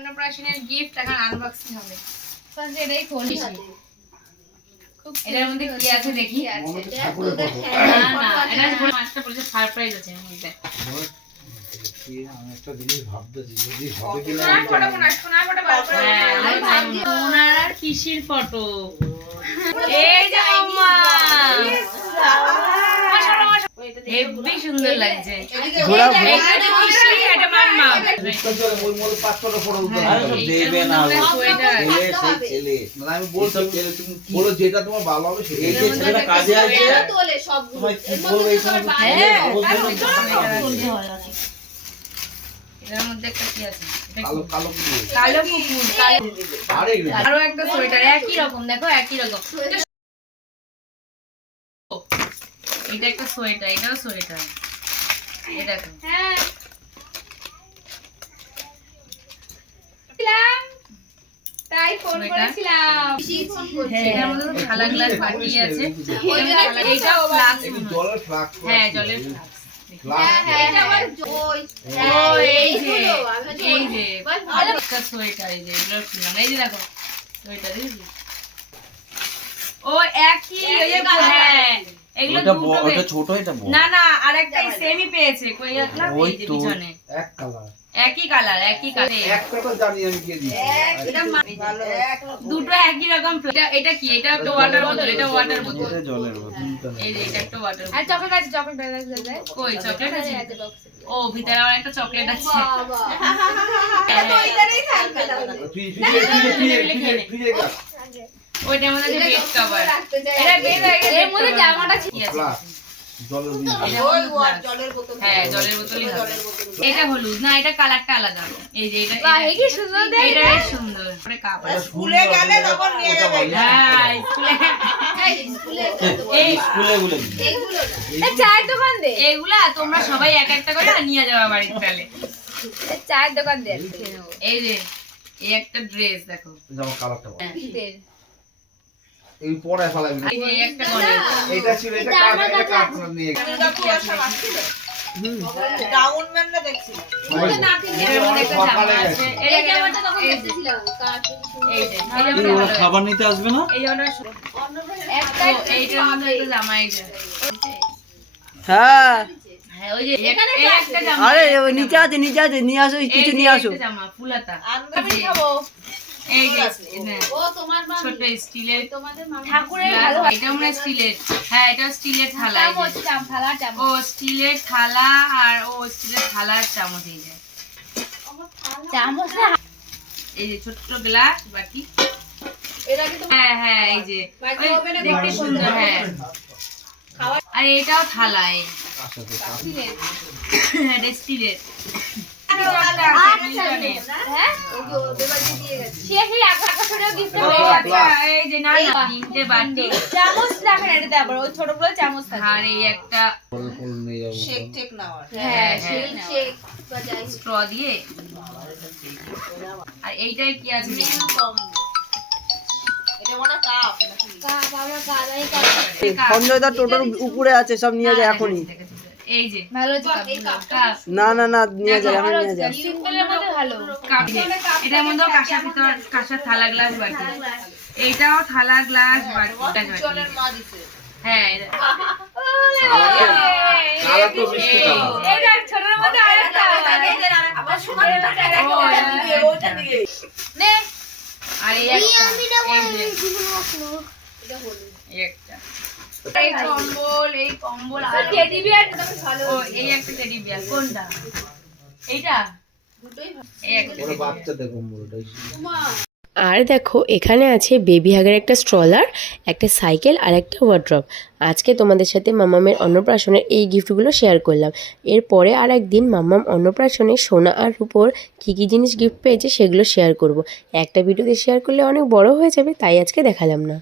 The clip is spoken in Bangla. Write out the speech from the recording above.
অন্নপ্রাশনের গিফট এখন আনবক্সিং হবে। ফার্স্ট এটাই খুলি। এটার মধ্যে কি আছে দেখি। না এটা পুরো একটা পুরো সারপ্রাইজ আছে এর মধ্যে। আমি একটা জিনিস ভাবতেছি যদি হবে কিনা সোনা ফটো বার করে সোনার আর কিসির ফটো। এই যে মাম্মা হেভি সুন্দর লাগছে। ঘোড়া এটা কিসি এটা মাম্মা চলে ওই মোল পাঁচটা ফটো উঠবে আরে তো দেবে না ছেলে সেই ছেলে মানে আমি বলছি ছেলে তুমি বলো যেটা তোমার ভালো হবে সেটা এই যে ছেলেটা কাজে আছে তোলে সব তোমায় কি বলবো এই সময় এর মধ্যে একটা কি আছে? কালো কালো কি কালো কুকুর কালো আরে আরো একটা সোয়েটার একই রকম দেখো একই রকম। এটা একটা সোয়েটার এটাও সোয়েটার এই দেখো। হ্যাঁ তাই ফোন করেছিলাম। এটার মধ্যে থালা গ্লাস বাকি আছে। এটাও ফ্লাক্স জলের ফ্লাক্স হ্যাঁ জলের ফ্লাক্স। ও একই ছোট এটা না না আরেকটা সেমই পেয়েছে কই একটা ওই তো পিছনে এক কালার একই কালার একই কালার একটা তো জানি আমি কে দিই এটা দুটো একই রকম এটা কি এটা একটা ওয়াটার বোতল এটা ওয়াটার বোতল এটা জলের বোতল এই যে এটা একটা ওয়াটার আর চকলেট আছে চকলেট আছে কই চকলেট আছে ও ভিতরে আবার একটা চকলেট আছে তো এটারই থাকবে তাহলে ফ্রিজে ওইটার মধ্যে বেড কভার এটা বের হয়ে গেছে এর মধ্যে জামাটা ছিল জলের ওই জলের বোতল হ্যাঁ জলের বোতলই হবে এটা হলুদ না এটা কালারটা আলাদা এই যে এটা বাহ এই কি সুন্দর দেখতে এটা সুন্দর পরে কাপ স্কুলে গেলে তখন নিয়ে যাবে হ্যাঁ স্কুলে এই স্কুলে গুলো এইগুলো না এই চায়ের দোকান দে এগুলা তোমরা সবাই এক একটা করে নিয়ে যাবে বাড়িতে তাহলে এই চায়ের দোকান দে এই যে এই একটা ড্রেস দেখো জামা কালারটা তেল এই পরে ফেলাই এই যে এই একটা গণেশ এটা ছিল এটা কাট নিয়ে ডাউন ম্যানটা দেখছি এর মধ্যে একটা জামা আছে এই জামাটা তখন দেখতেছিলাম এই যে এই জামাটা ভালো। খাবার নিতে আসবে না এই জামাটা একটা এইটার মধ্যে একটা জামা এই যে হ্যাঁ হ্যাঁ ওই যে এই একটা জামা আরে ওই নিচে আছে নিয়ে আসো কিছু নিয়ে আসো একটা জামা ফুলাতা আমি খাবো এই যে ও তোমার মা ছোট স্টিলের তোমাদের মামা ঠাকুরের ভালো এটা মনে স্টিলের হ্যাঁ এটা স্টিলের থালা এই যে। থালা চামচ ও স্টিলের থালা আর ও স্টিলের থালার চামচ এই যে চামচ এই যে ছোট্ট গ্লাস বাটি এটা কি তোমার হ্যাঁ হ্যাঁ এই যে ওই দেখতে সুন্দর হ্যাঁ আর এটাও থালা এই এটা স্টিলের হ্যাঁ ওগো বেবাজি দিয়ে গেছে সে সেই আকাশেরও গিফট এই যে না না তিনটে বাটি চামচ লাগে না এটাতে আবার ওই ছোটগুলো চামচ থাকে আর এই একটা ফল নিয়ে যাবো শেক টেক নাও হ্যাঁ শেক শেক বাজাই স্ট্র দিয়ে আর এইটাই কি আছে দেখি এটা মনে কাপ নাকি কাপ আমরা কাদাই কাপ সঞ্জয় দা টোটোর উপরে আছে সব নিয়ে যায় এখনই এই যে ভালো আছে কাপ না নিয়ে যায় এখন নিয়ে যায় সিম্পলের মধ্যে ভালো কাপ এটার মধ্যেও কাঁসার থালা গ্লাস বাটি এইটাও থালা গ্লাস বাটি মা দিছে হ্যাঁ কালার তো মিষ্টি কালার এই দেখ ছোটর মধ্যে আরেকটা আবার সুগারটা দেখো ওটা দিকে নে আর এই একটা এই একটা এই কম্বল আর টেডি বিয়ার ভালো ও এই একটা টেডি বিয়ার কোনটা এইটা দুটোই ভালো এই একটা ওরা বাচ্চাদের কম্বলটাই আর দেখো এখানে আছে বেবি হাগের একটা স্ট্রলার, একটা সাইকেল আর একটা ওয়ার্ড্রপ। আজকে তোমাদের সাথে মাম্মামের অন্নপ্রাশনের এই গিফটগুলো শেয়ার করলাম। এরপরে আর একদিন মাম্মাম অন্নপ্রাশনে সোনা আর রূপোর কী কী জিনিস গিফট পেয়েছে সেগুলো শেয়ার করব। একটা ভিডিওতে শেয়ার করলে অনেক বড় হয়ে যাবে, তাই আজকে দেখালাম না।